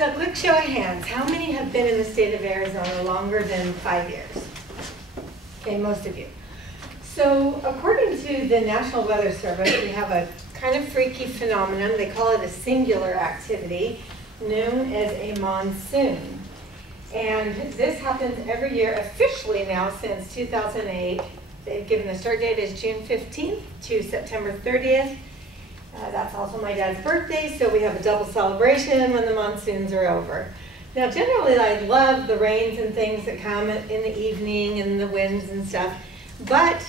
So quick show of hands. How many have been in the state of Arizona longer than 5 years? Okay, most of you. So according to the National Weather Service, we have a kind of freaky phenomenon. They call it a singular activity known as a monsoon. And this happens every year officially now since 2008. They've given the start date as June 15th to September 30th. That's also my dad's birthday, so we have a double celebration when the monsoons are over. Now, generally, I love the rains and things that come in the evening and the winds and stuff, but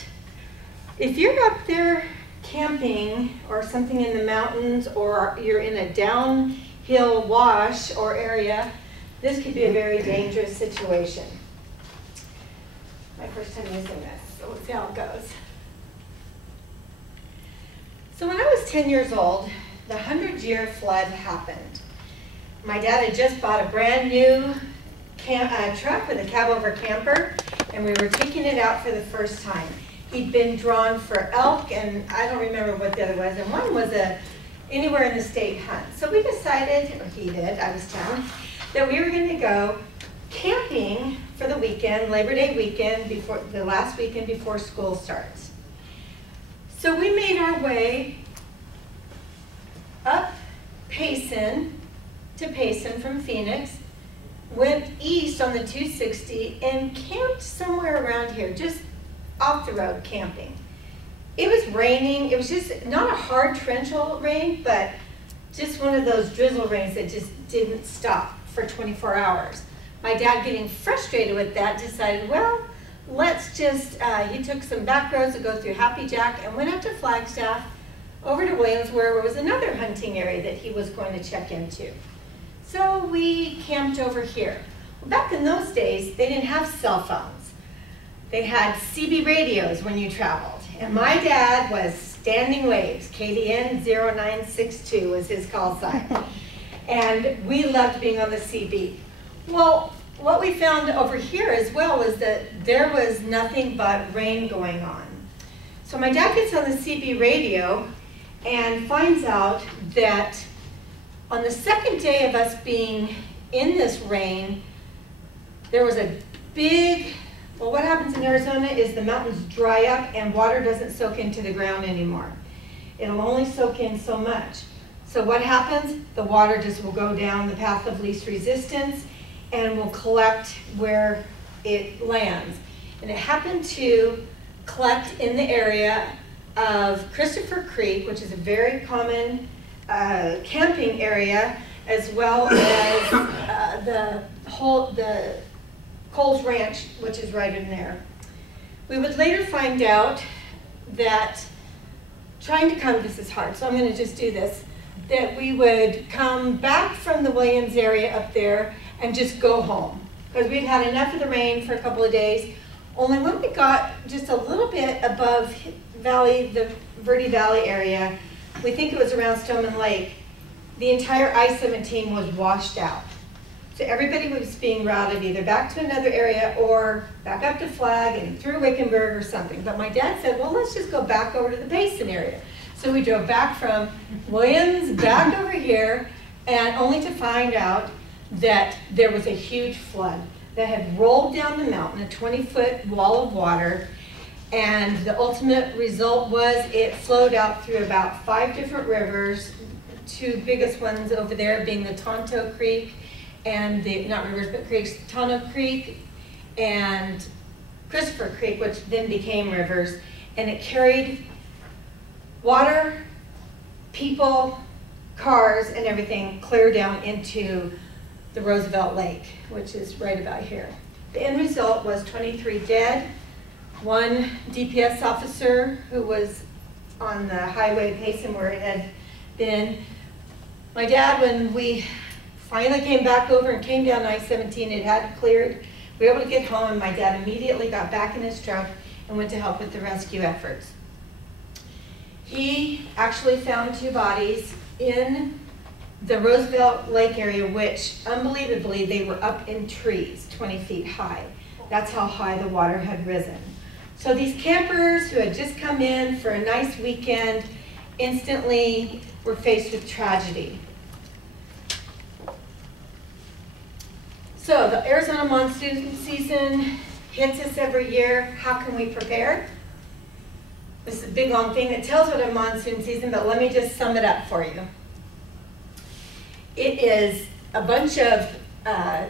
if you're up there camping or something in the mountains, or you're in a downhill wash or area, this could be a very dangerous situation. My first time using this, so let's see how it goes. So when I was 10 years old, the 100-year flood happened. My dad had just bought a brand new truck with a cab-over camper, and we were taking it out for the first time. He'd been drawn for elk, and I don't remember what the other was, and one was anywhere in the state hunt. So we decided, or he did, I was 10, that we were going to go camping for the weekend, Labor Day weekend, the last weekend before school starts. So we made our way up Payson to Payson from Phoenix, went east on the 260, and camped somewhere around here, just off the road camping. It was raining. It was just not a hard torrential rain, but just one of those drizzle rains that just didn't stop for 24 hours. My dad, getting frustrated with that, decided, well, let's just, he took some back roads to go through Happy Jack and went up to Flagstaff, over to Williams, where there was another hunting area that he was going to check into. So we camped over here. Well, back in those days, they didn't have cell phones. They had CB radios when you traveled. And my dad was Standing Waves, KDN 0962 was his call sign. And we loved being on the CB. Well, what we found over here as well was that there was nothing but rain going on. So my dad gets on the CB radio and finds out that on the second day of us being in this rain, there was a big, well, what happens in Arizona is the mountains dry up and water doesn't soak into the ground anymore. It'll only soak in so much. So what happens? The water just will go down the path of least resistance and will collect where it lands. And it happened to collect in the area of Christopher Creek, which is a very common camping area, as well as the Coles Ranch, which is right in there. We would later find out that trying to come, this is hard, so I'm going to just do this, that we would come back from the Williams area up there and just go home, because we'd had enough of the rain for a couple of days. Only when we got just a little bit above the Verde Valley area, we think it was around Stoneman Lake, the entire I-17 was washed out. So everybody was being routed either back to another area or back up to Flag and through Wickenburg or something. But my dad said, well, let's just go back over to the Payson area. So we drove back from Williams back over here, and only to find out that there was a huge flood that had rolled down the mountain, a 20-foot wall of water, and the ultimate result was it flowed out through about 5 different rivers, 2 biggest ones over there being the Tonto Creek, and the, not rivers, but creeks, Tonto Creek and Christopher Creek, which then became rivers, and it carried water, people, cars, and everything clear down into the Roosevelt Lake, which is right about here. The end result was 23 dead, 1 DPS officer who was on the highway Payson where it had been. My dad, when we finally came back over and came down I-17, it had cleared. We were able to get home, and my dad immediately got back in his truck and went to help with the rescue efforts. He actually found 2 bodies in the Roosevelt Lake area, which unbelievably they were up in trees 20 feet high. That's how high the water had risen. So these campers who had just come in for a nice weekend instantly were faced with tragedy. So the Arizona monsoon season hits us every year. How can we prepare? This is a big long thing that tells what a monsoon season, but let me just sum it up for you. It is a bunch of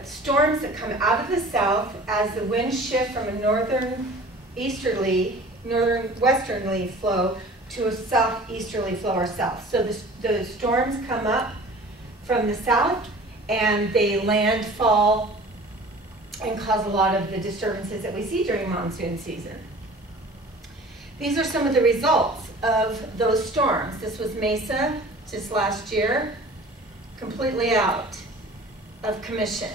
storms that come out of the south as the winds shift from a northern westerly flow to a southeasterly flow or south. So the storms come up from the south and they landfall and cause a lot of the disturbances that we see during monsoon season. These are some of the results of those storms. This was Mesa just last year, completely out of commission.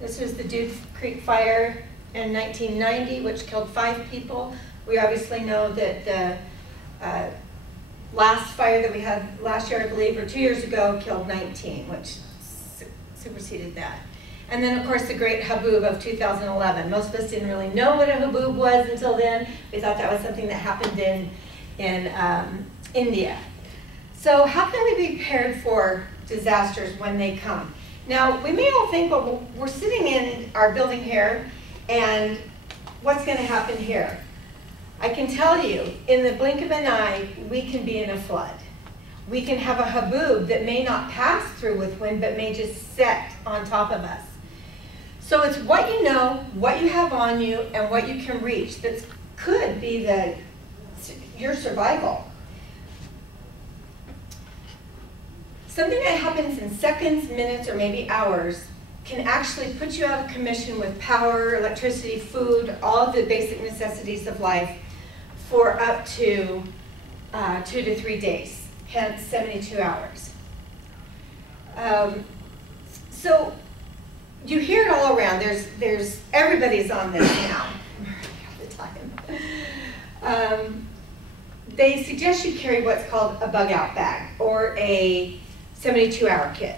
This was the Duke Creek Fire in 1990, which killed 5 people. We obviously know that the last fire that we had last year, I believe, or 2 years ago, killed 19, which superseded that. And then, of course, the great Haboob of 2011. Most of us didn't really know what a Haboob was until then. We thought that was something that happened in India. So how can we be prepared for disasters when they come? Now, we may all think, well, we're sitting in our building here, and what's going to happen here? I can tell you, in the blink of an eye, we can be in a flood. We can have a haboob that may not pass through with wind, but may just set on top of us. So it's what you know, what you have on you, and what you can reach that could be your survival. Something that happens in seconds, minutes, or maybe hours can actually put you out of commission with power, electricity, food, all of the basic necessities of life for up to 2 to 3 days, hence 72 hours. So you hear it all around. There's everybody's on this now. All the time. They suggest you carry what's called a bug-out bag or a 72-hour kit.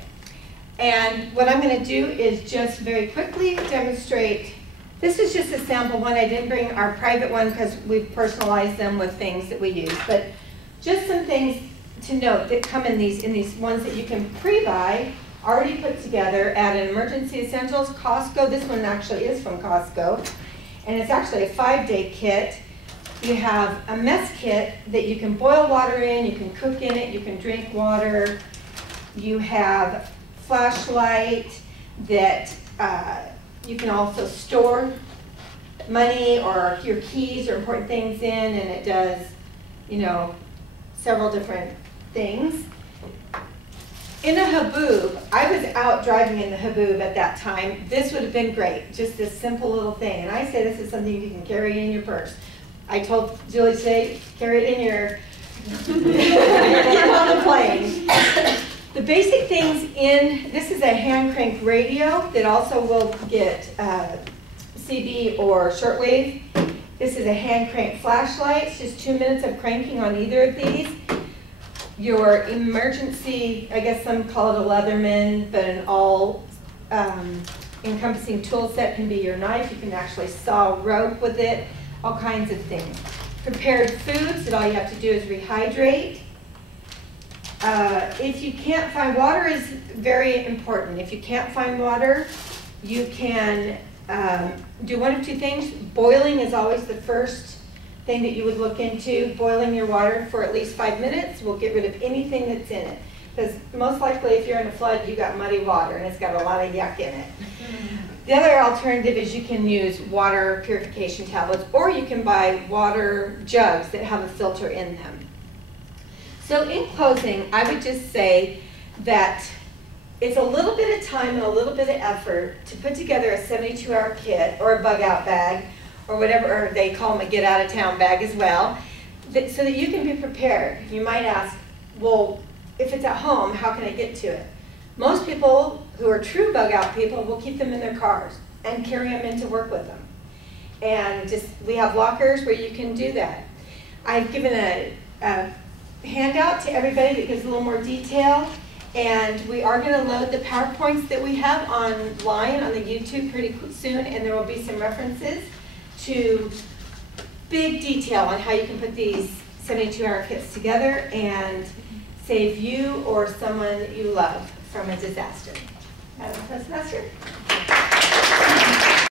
And what I'm going to do is just very quickly demonstrate. This is just a sample one. I didn't bring our private one because we've personalized them with things that we use. But just some things to note that come in these ones that you can pre-buy, already put together at an Emergency Essentials, Costco. This one actually is from Costco. And it's actually a 5-day kit. You have a mess kit that you can boil water in, you can cook in it, you can drink water. You have flashlight that you can also store money or your keys or important things in, and it does, several different things. In a Haboob, I was out driving in the Haboob at that time. This would have been great, just this simple little thing. And I say this is something you can carry in your purse. I told Julie today, carry it in your on the plane. The basic things this is a hand crank radio that also will get CB or shortwave. This is a hand crank flashlight. It's just 2 minutes of cranking on either of these. Your emergency, I guess some call it a Leatherman, but an all encompassing tool set can be your knife. You can actually saw rope with it, all kinds of things. Prepared foods that all you have to do is rehydrate. If you can't find, water is very important. If you can't find water, you can do one of two things. Boiling is always the first thing that you would look into. Boiling your water for at least 5 minutes will get rid of anything that's in it. Because most likely if you're in a flood, you got muddy water and it's got a lot of yuck in it. The other alternative is you can use water purification tablets, or you can buy water jugs that have a filter in them. So in closing, I would just say that it's a little bit of time and a little bit of effort to put together a 72-hour kit or a bug-out bag or whatever, or they call them a get-out-of-town bag as well, so that you can be prepared. You might ask, well, if it's at home, how can I get to it? Most people who are true bug-out people will keep them in their cars and carry them into work with them. And we have lockers where you can do that. I've given a handout to everybody that gives a little more detail, and we are going to load the PowerPoints that we have online on the YouTube pretty soon, and there will be some references to big detail on how you can put these 72-hour kits together and save you or someone that you love from a disaster. Madam Postmaster?